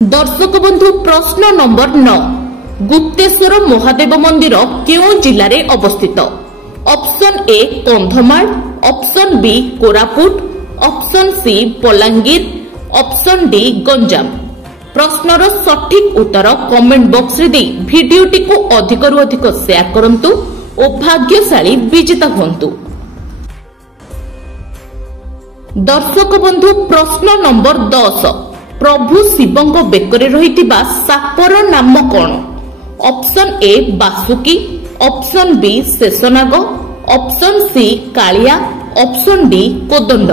दर्शक बंधु प्रश्न नंबर 9 गुप्तेश्वर महादेव मंदिर केउ जिले में अवस्थित। Option A Kandhamal, option B Koraput, option C Balangir, option D Ganjam. प्रश्नर सठिक उत्तर कमेंट बॉक्स रे दे वीडियोटी को अधिकरु अधिक शेयर करंतु और भाग्यशाली विजेता होंतु। दर्शक बंधु प्रश्न नंबर 10 प्रभु शिवंक बेकरे रहितिबा सापर नाम कौन? Option A Vasuki, option B Sheshnag, option C Kaliya, option D Kodanda.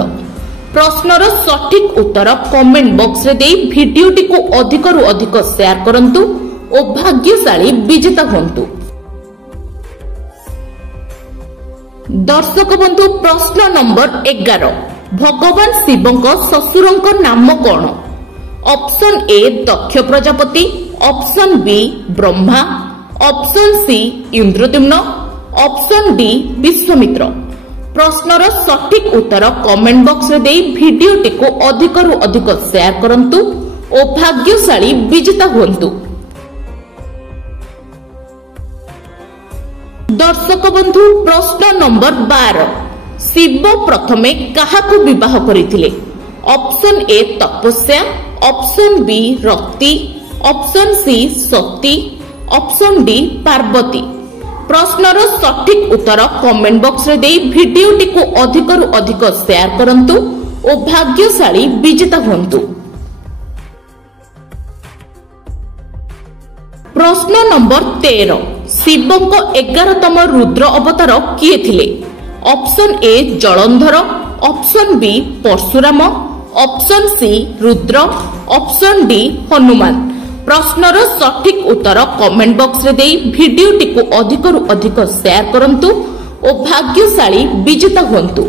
प्रश्नर सठिक उत्तर कमेंट बॉक्स रे दे वीडियोटी को अधिकरु अधिक शेयर करंतु और भाग्यशाली विजेता होंतु। दर्शक बंधु प्रश्न नंबर 11 भगवान शिवंक ससुरंक नाम कौन? Option A Daksha Prajapati, option B Brahma, option C Indradyumna, option D Vishwamitra. प्रश्नर सठिक उत्तर कमेंट बॉक्स रे दे वीडियोटी को अधिकरु अधिक शेयर करंतु और भाग्यशाली विजेता होंतु। दर्शक बंधु प्रश्न नंबर 12 शिव प्रथमे काहाकु विवाह करिथिले? ऑप्शन ए तपस्या, ऑप्शन बी रक्ति, ऑप्शन सी सती, ऑप्शन डी पार्वती। प्रश्नर सठिक उत्तर कमेंट बॉक्स रे दे वीडियोटी को अधिकरु अधिक शेयर करंतु और भाग्यशाली विजेता होंतु। प्रश्न नंबर 13 शिवंक 11तम रुद्र अवतार किए थिले? Option A Jalandhar, option B Parshuram, option C Rudra, option D Hanuman. प्रश्नर सठिक उत्तर कमेंट बॉक्स रे दे वीडियोटी को अधिकरु अधिक शेयर करंतु और भाग्यशाली विजेता होंतु।